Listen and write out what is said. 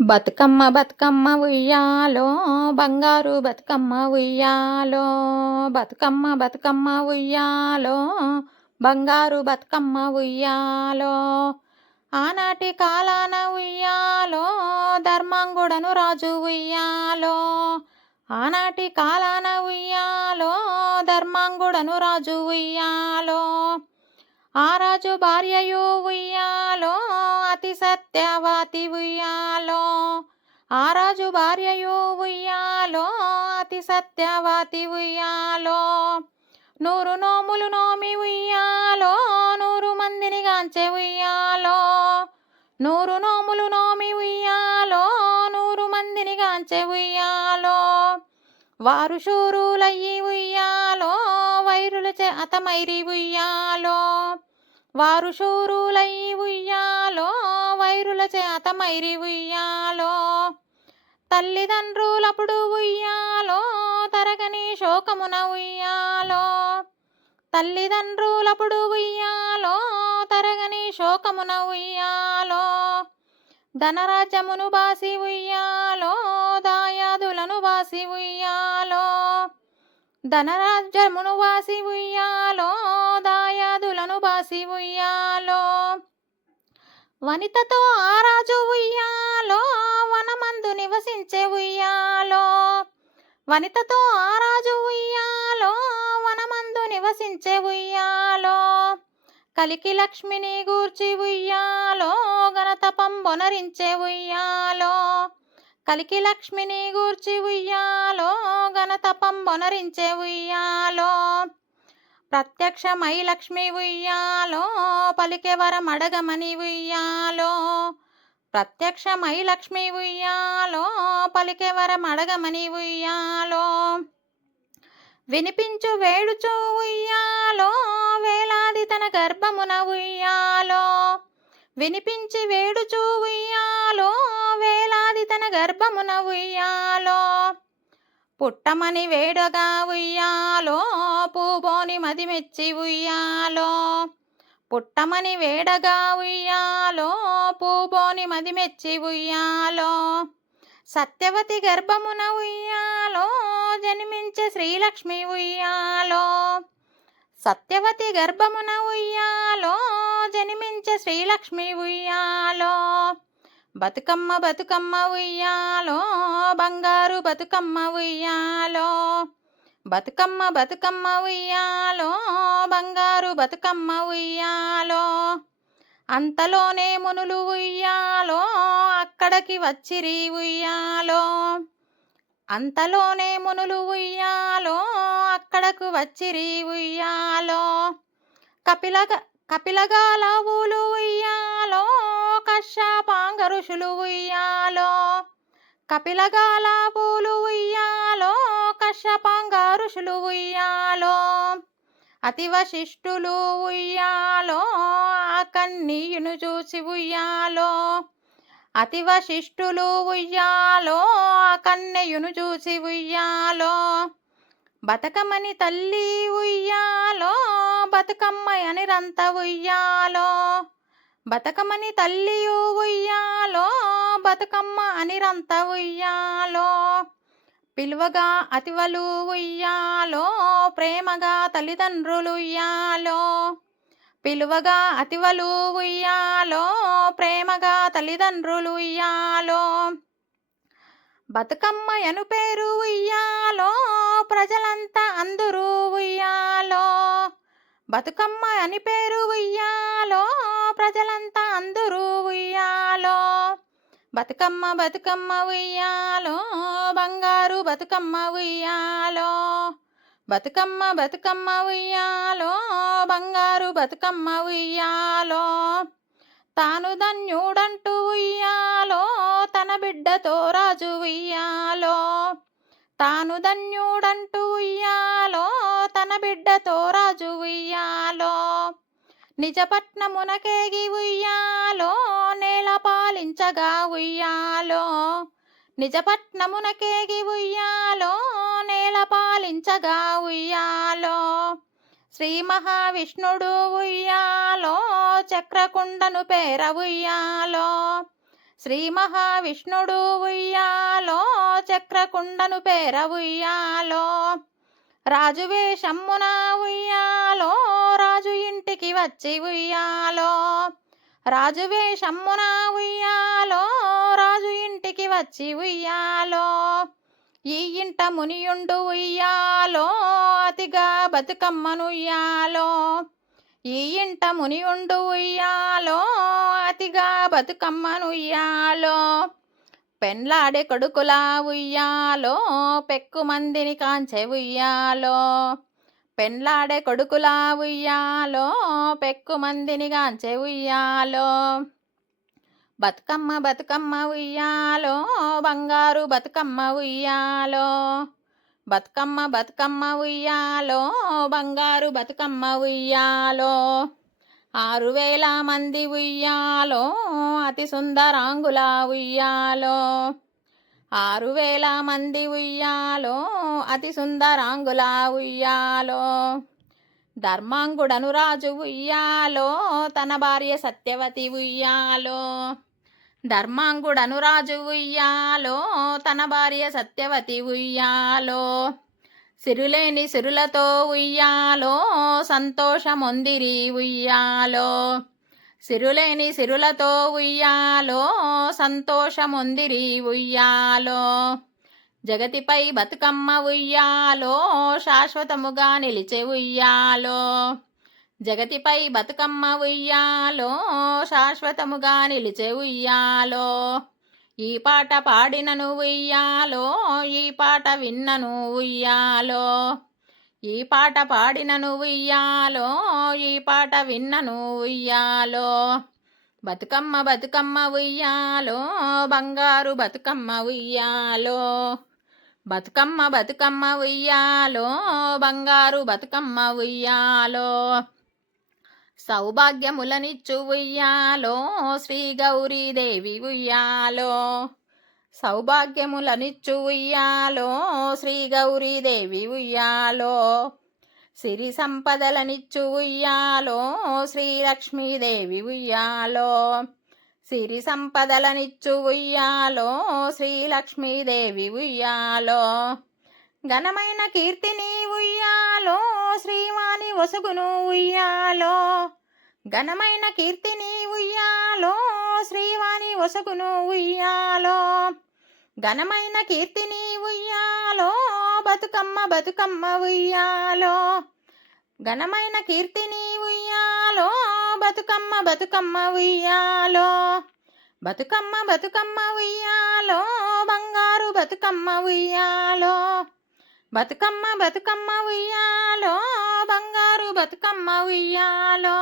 బతుకమ్మ బతుకమ్మ ఉయ్యాలో బంగారు బతుకమ్మ ఉయ్యాలో బతుకమ్మ బతుకమ్మ ఉయ్యాలో బంగారు బతుకమ్మ ఉయ్యాలో ఆనాటి కాలాన ఉయ్యాలో ధర్మాంగుడను రాజు ఉయ్యాలో ఆనాటి కాలాన ఉయ్యాలో ధర్మాంగుడను రాజు ఉయ్యాలో ఆ రాజు భార్యయు ఉయ్యాలో అతి సత్యవతి ఉయ్యాలో ఆ రాజు భార్యయు ఉయ్యాలో అతి సత్యవతి ఉయ్యాలో 100 నోములు నోమి ఉయ్యాలో 100 మందిని గాంచె ఉయ్యాలో 100 నోములు నోమి ఉయ్యాలో 100 మందిని గాంచె ఉయ్యాలో వారు శూరులయ్యి ఉయ్యాలో వైరులచే అతమైరి ఉయ్యాలో వారు శూరులయ్యి ఉయ్యాలో వైరులచే అతమైరి ఉయ్యాలో తల్లిదండ్రులప్పుడు ఉయ్యాలో తరగని శోకమున ఉయ్యాలో తల్లిదండ్రులప్పుడు ఉయ్యాలో తరగని శోకమున ఉయ్యాలో ధనరాజ్యమును బాసి ఉయ్యాలో దాయాదులను బాసి ఉయ్యాలో ధనరాజ్యమును బాసి ఉయ్యాలో దాయాదులను బాసి ఉయ్యాలో వనితతో ఆ రాజు ఉయ్యాలో వనమందు నివసించే ఉయ్యాలో వనితతో ఆ రాజు ఉయ్యాలో వనమందు నివసించే ఉయ్యాలో కలికి లక్ష్మిని గూర్చి ఉయ్యాలో గణతపంబొనరించే ఉయ్యాలో కలికి లక్ష్మిని గూర్చి ఉయ్యాలో గణతపంబొనరించే ఉయ్యాలో ప్రత్యక్షమై లక్ష్మి ఉయ్యాలో పలికే వరం అడగమని ఉయ్యాలో ప్రత్యక్షమై లక్ష్మి ఉయ్యాలో పలికే వరం అడగమని ఉయ్యాలో వినిపించు వేడుచు ఉయ్యాలో వేలాది తన గర్భమున ఉయ్యాలో వినిపించి వేడుచు ఉయ్యాలో వేలాది తన గర్భమున ఉయ్యాలో పుట్టమని వేడగా ఉయ్యాలో పూబోని మదిమెచ్చి ఉయ్యాలో పుట్టమని వేడగా ఉయ్యాలో పూబోని మదిమెచ్చి ఉయ్యాలో సత్యవతి గర్భమున ఉయ్యాలో జన్మించే శ్రీలక్ష్మి ఉయ్యాలో సత్యవతి గర్భమున ఉయ్యాలో జన్మించే శ్రీలక్ష్మి ఉయ్యాలో బతుకమ్మ బతుకమ్మ ఉయ్యాలో బంగారు బతుకమ్మ ఉయ్యాలో బతుకమ్మ బతుకమ్మ ఉయ్యాలో బంగారు బతుకమ్మ ఉయ్యాలో అంతలోనే మునులు ఉయ్యాలో అక్కడికి వచ్చిరి ఉయ్యాలో అంతలోనే మునులు ఉయ్యాలో అక్కడకు వచ్చిరి ఉయ్యాలో కపిలగాలవులు ఉయ్యాలో కశ్యపాంగ ఋషులు ఉయ్యాలో కపిలగాలవులు ఉయ్యాలో కశ్యపాంగ ఋషులు ఉయ్యాలో అతి వశిష్ఠులు ఉయ్యాలో ఆ కన్నీయును చూసి ఉయ్యాలో అతి వశిష్ఠులు ఉయ్యాలో ఆ కన్నయ్యను చూసి ఉయ్యాలో బతుకమ్మని తల్లి ఉయ్యాలో బతుకమ్మ అనిరంత ఉయ్యాలో బతుకమ్మని తల్లియు ఉయ్యాలో బతుకమ్మ అనిరంత ఉయ్యాలో పిలువగా అతివలు ఉయ్యాలో ప్రేమగా తల్లిదండ్రులు ఉయ్యాలో పిలువగా అతివలు ఉయ్యాలో ప్రేమగా తల్లిదండ్రులు ఉయ్యాలో బతుకమ్మ అను పేరు ఉయ్యాలో ప్రజలంతా అందరూ ఉయ్యాలో బతుకమ్మ అని పేరు ఉయ్యాలో ప్రజలంతా అందరూ ఉయ్యాలో బతుకమ్మ బతుకమ్మ ఉయ్యాలో బంగారు బతుకమ్మ ఉయ్యాలో బతుకమ్మ బతుకమ్మ ఉయ్యాలో బంగారు బతుకమ్మ ఉయ్యాలో తాను ధన్యుడంటూ ఉయ్యాలో తన బిడ్డతో రాజు ఉయ్యాలో తాను ధన్యుడంటూ ఉయ్యాలో తన బిడ్డతో రాజు ఉయ్యాలో నిజపట్నమునకేగి ఉయ్యాలో నేల పాలించగా ఉయ్యాలో నిజపట్నమునకేగి ఉయ్యాలో నేల పాలించగా ఉయ్యాలో శ్రీ మహావిష్ణుడు ఉయ్యాలో చక్రకుండను పేర ఉయ్యాలో శ్రీ మహావిష్ణుడు ఉయ్యాలో, చక్రకుండను పేర ఉయ్యాలో, రాజు వేషమ్మున ఉయ్యాలో, రాజు ఇంటికి వచ్చి ఉయ్యాలో, రాజు వేషమ్మున ఉయ్యాలో, రాజు ఇంటికి వచ్చి ఉయ్యాలో, ఈ ఇంట మునియుండు ఉయ్యాలో, అతిగా బతుకమ్మను ఉయ్యాలో, ఈ ఇంట మునియుండు ఉయ్యాలో, అతిగా బతుకమ్మను ఉయ్యాలో, పెండ్లాడే కొడుకులా ఉయ్యాలో, పెక్కు మందిని కాంచె ఉయ్యాలో, పెండ్లాడే కొడుకులా ఉయ్యాలో, పెక్కు మందిని కాంచె ఉయ్యాలో, బతుకమ్మ బతుకమ్మ ఉయ్యాలో, బంగారు బతుకమ్మ ఉయ్యాలో, బతుకమ్మ బతుకమ్మ ఉయ్యాలో, బంగారు బతుకమ్మ ఉయ్యాలో, 6,000 మంది ఉయ్యాలో, అతి సుందరాంగుల ఉయ్యాలో, 6,000 మంది ఉయ్యాలో, అతి సుందరాంగుల ఉయ్యాలో, ధర్మాంగుడను రాజు ఉయ్యాలో, తన భార్య సత్యవతి ఉయ్యాలో, ధర్మాంగుడను రాజు ఉయ్యాలో, తన భార్య సత్యవతి ఉయ్యాలో, సిరులేని సిరులతో ఉయ్యాలో, సంతోషమొందిరి ఉయ్యాలో, సిరులేని సిరులతో ఉయ్యాలో, సంతోషమొందిరి ఉయ్యాలో, జగతిపై బతుకమ్మ ఉయ్యాలో, శాశ్వతముగా నిలిచే ఉయ్యాలో, జగతిపై బతుకమ్మ ఉయ్యాలో, శాశ్వతముగా నిలిచే ఉయ్యాలో, ఈ పాట పాడినను ఉయ్యాలో, ఈ పాట విన్నను ఉయ్యాలో, ఈ పాట పాడినను ఉయ్యాలో, ఈ పాట విన్నను ఉయ్యాలో, బతుకమ్మ బతుకమ్మ ఉయ్యాలో, బంగారు బతుకమ్మ ఉయ్యాలో, బతుకమ్మ బతుకమ్మ ఉయ్యాలో, బంగారు బతుకమ్మ ఉయ్యాలో, సౌభాగ్యములనిచ్చు ఉయ్యాలో, శ్రీ గౌరీదేవి ఉయ్యాలో, సౌభాగ్యములనిచ్చు ఉయ్యాలో, శ్రీ గౌరీదేవి ఉయ్యాలో, సిరి సంపదలనిచ్చు ఉయ్యాలో, శ్రీ లక్ష్మీదేవి ఉయ్యాలో, సిరి సంపదలనిచ్చు ఉయ్యాలో, శ్రీ లక్ష్మీదేవి ఉయ్యాలో, ఘనమైన కీర్తిని ఉయ్యాలో, శ్రీవాణి వసుగును ఉయ్యాలో, ఘనమైన కీర్తిని ఉయ్యాలో, శ్రీవాణి వసుగును ఉయ్యాలో, ఘనమైన కీర్తిని ఉయ్యాలో, బతుకమ్మ బతుకమ్మ ఉయ్యాలో, ఘనమైన కీర్తిని ఉయ్యాలో, బతుకమ్మ బతుకమ్మ ఉయ్యాలో, బతుకమ్మ బతుకమ్మ ఉయ్యాలో, బంగారు బతుకమ్మ ఉయ్యాలో, బతుకమ్మ బతుకమ్మ ఉయ్యాలో, బంగారు బతుకమ్మ ఉయ్యాలో.